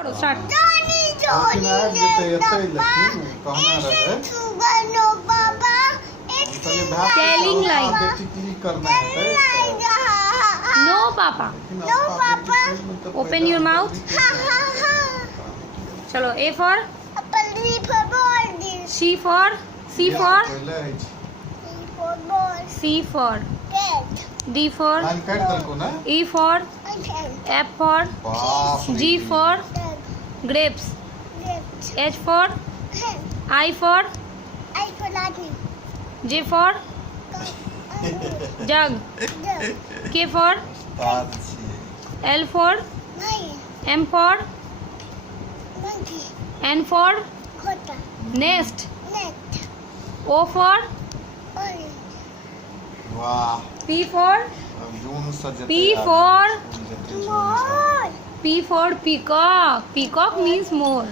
करो स्टार्ट। लेकिन आज जते एतै लेकिन कहना रहे Telling line. टिकली करना है नो पापा। Open your mouth. चलो A for C for C for C for D for line काट दलको ना E for F for बाप रे। G for grapes H for I for J for jug K for उस्ताद छियै। L for M for N for nest O for वाह P for अब जून सजते P आगे। for जून जते जून सजते। P for peacock. Peacock means more.